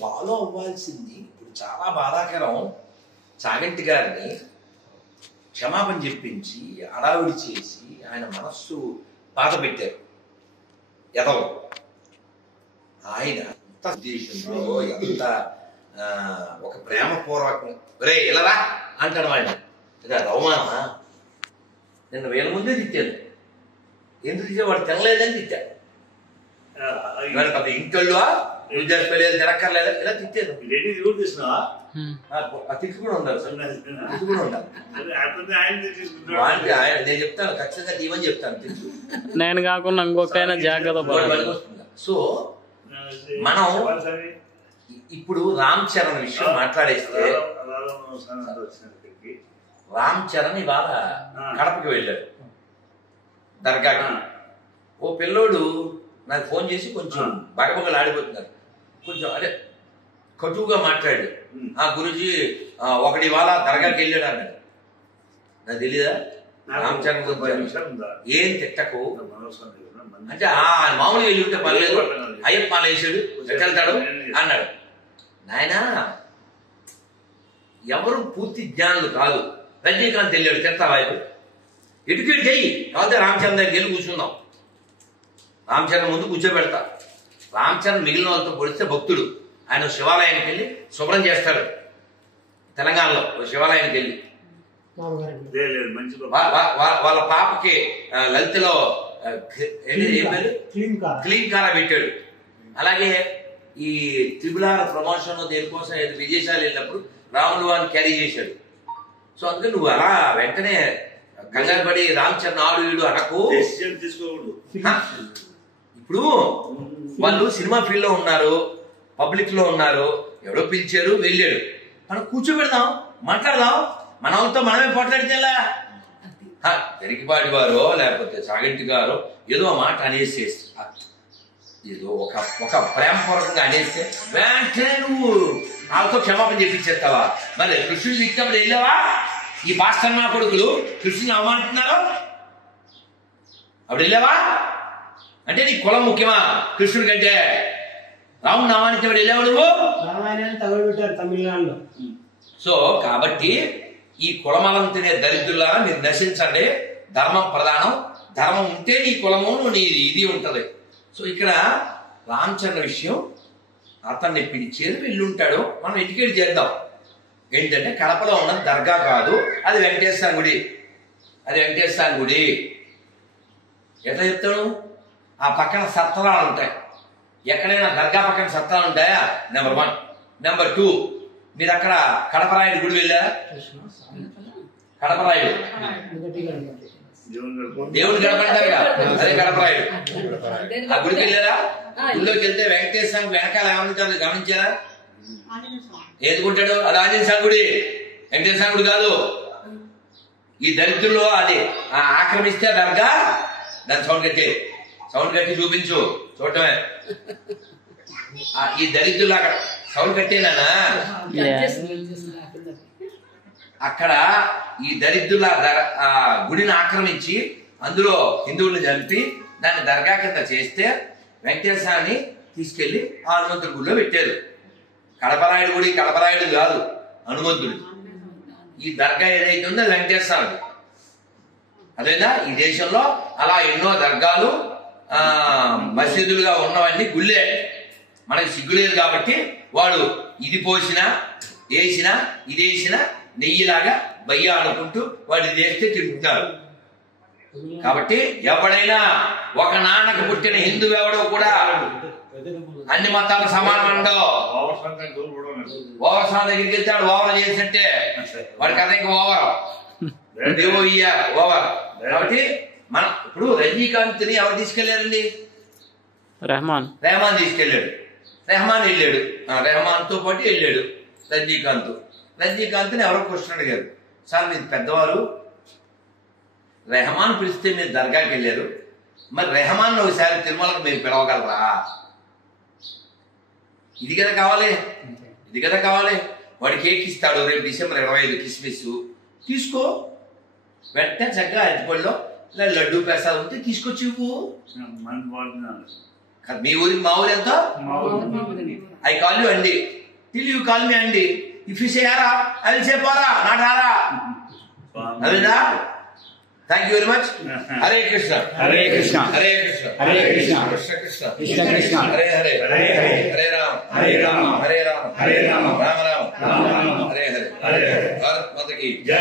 Follow అవ్వాల్సింది ఇప్పుడు చాలా బాధాకరం. చాగంటి గారిని క్షమాపణ చెప్పించి అడావిడి చేసి ఆయన మనస్సు బాధ పెట్టారు ఎదవ. ఆయన ఎంత ఉద్దేశంలో ఎంత ఒక ప్రేమపూర్వకం రే ఇలారా అంటాడు వాడిని. ఇది అది అవమానమా? నిన్న వేల ముందే తిట్టాను. ఎందుకు తిట్టా? వాడు తినలేదని తిట్టాడు. ఇంట్లో విద్యార్థులు తినక్కర్లేదా ఇలా తిట్టాను. తిట్టు కూడా ఉండాలి సార్, తిట్టు కూడా ఉండాలి. నేను చెప్తాను ఖచ్చితంగా తీవని చెప్తాను. తిట్టు నేను కాకుండా ఇంకొకైనా జాగ్రత్త. సో మనం ఇప్పుడు రామ్ చరణ్ విషయం మాట్లాడేస్తే, రామ్ చరణ్ ఇవాళ కడపకి వెళ్ళాడు దర్గాకి. ఓ పిల్లోడు నాకు ఫోన్ చేసి కొంచెం బగబగలు ఆడిపోతున్నారు, కొంచెం అదే కటువుగా మాట్లాడు. ఆ గురుజీ ఒకటి ఇవాళ దర్గాకి వెళ్ళాడు అన్నాడు. నాకు తెలీదా రామ్ చరణ్ గురించి? ఏం తిట్టకు అంటే మామూలుగా వెళ్ళి ఉంటే పర్లేదు, అయ్యప్ప మాల వేసాడు ఎట్టెళ్తాడు అన్నాడు. నాయనా ఎవరు పూర్తి జ్ఞానులు కాదు. రజనీకాంత్ వెళ్ళాడు తిడతావా? ఎడ్యుకేట్ చెయ్యి. కాకపోతే రామ్ చరణ్ దగ్గరికి వెళ్ళి కూర్చుందాం. రామ్ చరణ్ ముందు కూర్చోబెడతా. రామ్ చరణ్ మిగిలిన వాళ్ళతో పొడిస్తే భక్తుడు. ఆయన శివాలయానికి వెళ్ళి శుభ్రం చేస్తాడు. తెలంగాణలో శివాలయానికి వెళ్ళి వాళ్ళ పాపకి లలితలో క్లీన్ కారా పెట్టాడు. అలాగే ఈ త్రిబులార్ ప్రమోషన్ దేనికోసం విదేశాలు వెళ్ళినప్పుడు రాములు వారిని క్యారీ చేశాడు. సో అందుకే నువ్వు అలా వెంటనే కంగారు పడి రామ్ చరణ్ ఆడు వీడు అనకు. ఇప్పుడు వాళ్ళు సినిమా ఫీల్డ్ లో ఉన్నారు, పబ్లిక్ లో ఉన్నారు, ఎవరో పిలిచారు వెళ్ళాడు. మనం కూర్చోబెడదాం, మాట్లాడదాం. మన వాళ్ళతో మనమే పోట్లాడితేలా? తెరికిపాటి వారో లేకపోతే చాగంటి గారో ఏదో మాట అనేసేసి ఏదో ఒక ప్రేమపూర్వకంగా అనేస్తే వెంటనే నువ్వు వాళ్ళతో క్షమాపణ చెప్పించేస్తావా? మరి కృష్ణుడు తిట్టినప్పుడు వెళ్ళావా? ఈ పాస్టర్ నా కొడుకులు కృష్ణుని అవమానిస్తున్నారు, అప్పుడు వెళ్ళావా? అంటే నీ కులం ముఖ్యమా కృష్ణుడి కంటే? రాముని అవమానించినప్పుడు వెళ్ళావా నువ్వు? తమిళనాడులో. సో కాబట్టి ఈ కులమలం తినే దరిద్రులారా మీరు నశించండి. ధర్మం ప్రధానం. ధర్మం ఉంటే నీ కులము నీ ఇది ఉంటది. సో ఇక్కడ రామ్ చరణ్ విషయం అతన్ని పిలిచేది వెళ్ళుంటాడు. మనం ఎడ్యుకేట్ చేద్దాం. ఏంటంటే కడపలో ఉన్న దర్గా కాదు, అది వెంకటేశ్వర గుడి. అది వెంకటేశ్వర గుడి. ఎట్లా చెప్తాడు? ఆ పక్కన సత్రాలు ఉంటాయి. ఎక్కడైనా దర్గా పక్కన సత్రాలు ఉంటాయా? నెంబర్ 1. నెంబర్ 2, మీరు అక్కడ కడపరాయుడు గుడి వెళ్ళారా? కడపరాయుడు దేవుడు గడపంటారుగా, అదే కడపరాయుడు. ఆ గుడికి వెళ్ళారా? గుడిలోకి వెళ్తే వెంకటేశ్వర వెనకాల ఏమంటారు గమనించారా? ఏదుకుంటాడు? అది ఆంజనేయ స్వామి గుడి, వెంకటేశ్వర గుడి కాదు. ఈ దరిద్రులు అది ఆక్రమిస్తే దర్గా, దాని సౌండ్ కట్టి చూపించు, చూడటమే. ఈ దరిద్రులు అక్కడ సౌండ్ కట్టేనా? అక్కడ ఈ దరిద్రుల గుడిని ఆక్రమించి అందులో హిందువులను చంపి దాన్ని దర్గా కింద చేస్తే వెంకటేశ్వరాన్ని తీసుకెళ్లి హనుమంతుడి గుడిలో పెట్టారు. కడపరాయుడు గుడి కడపరాయుడు కాదు, హనుమంతుడు. ఈ దర్గా ఏదైతే ఉందో వెంకటేశ్వరుడు. అదేనా ఈ దేశంలో అలా ఎన్నో దర్గాలు మసీదులుగా ఉన్నవన్నీ గుళ్ళే. మనకి సిగ్గులేదు కాబట్టి వాడు ఇది పోసినా వేసినా ఇది వేసినా నెయ్యిలాగా బయ్య అనుకుంటూ వాడు ఇది వేస్తే తింటున్నారు. కాబట్టి ఎవడైనా ఒక నాన్నకు పుట్టిన హిందూ ఎవడో కూడా అన్ని మతాలు సమానం ఉండవు. ఓవర్ సార్ దగ్గరికి వెళ్తే వాడు ఓవర్ చేసినట్టే, వాడికి అదే ఓవర్ ఓవర్. కాబట్టి మనం ఇప్పుడు రజనీకాంత్ ని ఎవరు తీసుకెళ్లారండి? రెహమాన్ తీసుకెళ్లాడు. రెహమాన్ వెళ్ళాడు, రెహమాన్ తో పాటు వెళ్ళాడు రజనీకాంత్ ని ఎవరో క్వశ్చన్ అడిగారు, సార్ మీరు పెద్దవారు, రెహమాన్ పిలిస్తే మీరు దర్గాకి వెళ్ళారు, మరి రెహమాన్ ఒకసారి తిరుమలకు మీరు పిలవగలరా? ఇది కదా కావాలి. వాడు కేక్ ఇస్తాడు రేపు డిసెంబర్ 25 కిస్మిస్ తీసుకో, వెంటనే చక్కగా అరటిపళ్ళలో లడ్డూ ప్రసాదం ఉంటే తీసుకొచ్చి ఇవ్వు. మీ ఊరికి మా ఊరు ఎంత? ఐ కాల్ యూ అండి, టిల్ యూ కాల్ మీ అండి. If you say aura, I will say పోరా, నాట్ ఆరా. అదేనా? Thank you very much. Hare Krishna Hare Krishna Hare Krishna Hare Krishna Krishna Krishna Krishna Krishna Hare Hare Hare Hare Hare Rama Hare Rama Hare Rama Hare Rama Rama Rama Rama Rama Hare Hare Hare Hare. Bharat మాతకి జై.